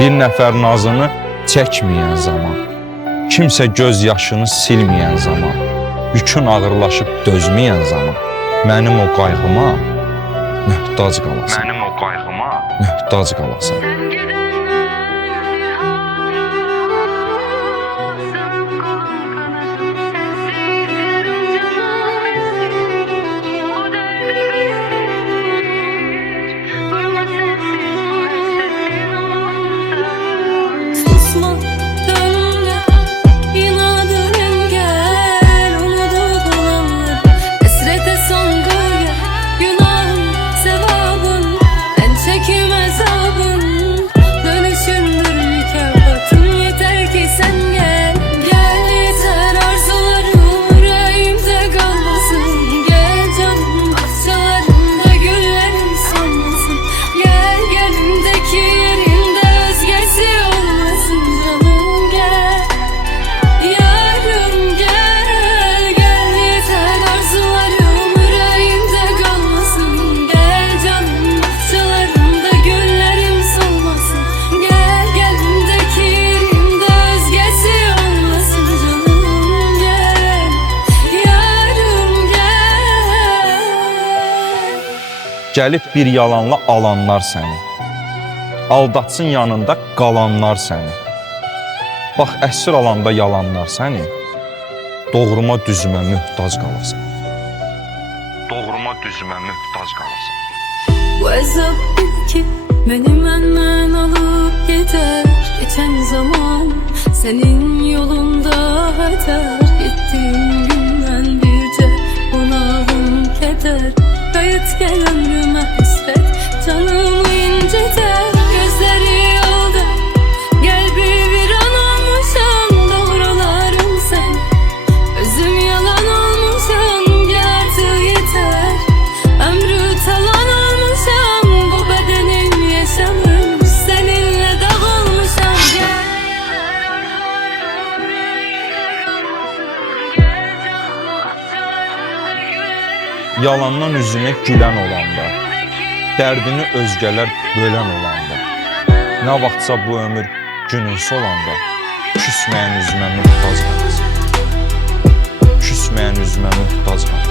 Bir nəfər nazını çəkməyən zaman, kimsə göz yaşını silməyən zaman, yükün ağırlaşıb dözməyən zaman, mənim o qayğıma möhtac qalasan. Mənim o qayğıma möhtac qalasan. Gəlib bir yalanla alanlar səni, aldatsın yanında qalanlar səni. Bax, əsir alanda yalanlar səni, doğruma düzümə möhtac qalasan. Doğruma düzümə möhtac qalasan. Bu əzab bil ki, məni məndən alıb gedər. Geçən zaman sənin yolunda hədər. Getdiyim gündən bircə bunalım kədər. Qayıt gəl ömrümə həsrət, canımı incitər. Gözləri yolda, qəlbi bir an olmuşam. Doğrularım sən, özüm yalan olmuşam. Gəl artıq yetər, ömrü talan olmuşam. Bu bədənim yaşamış, səninlə dağılmışam. Yalandan üzünə gülən olanda, dərdini özgələr bölən olanda, nə vaxtsa bu ömür gününsü olanda, küsməyən üzümə möhtac qalasan. Küsməyən üzümə möhtac qalasan.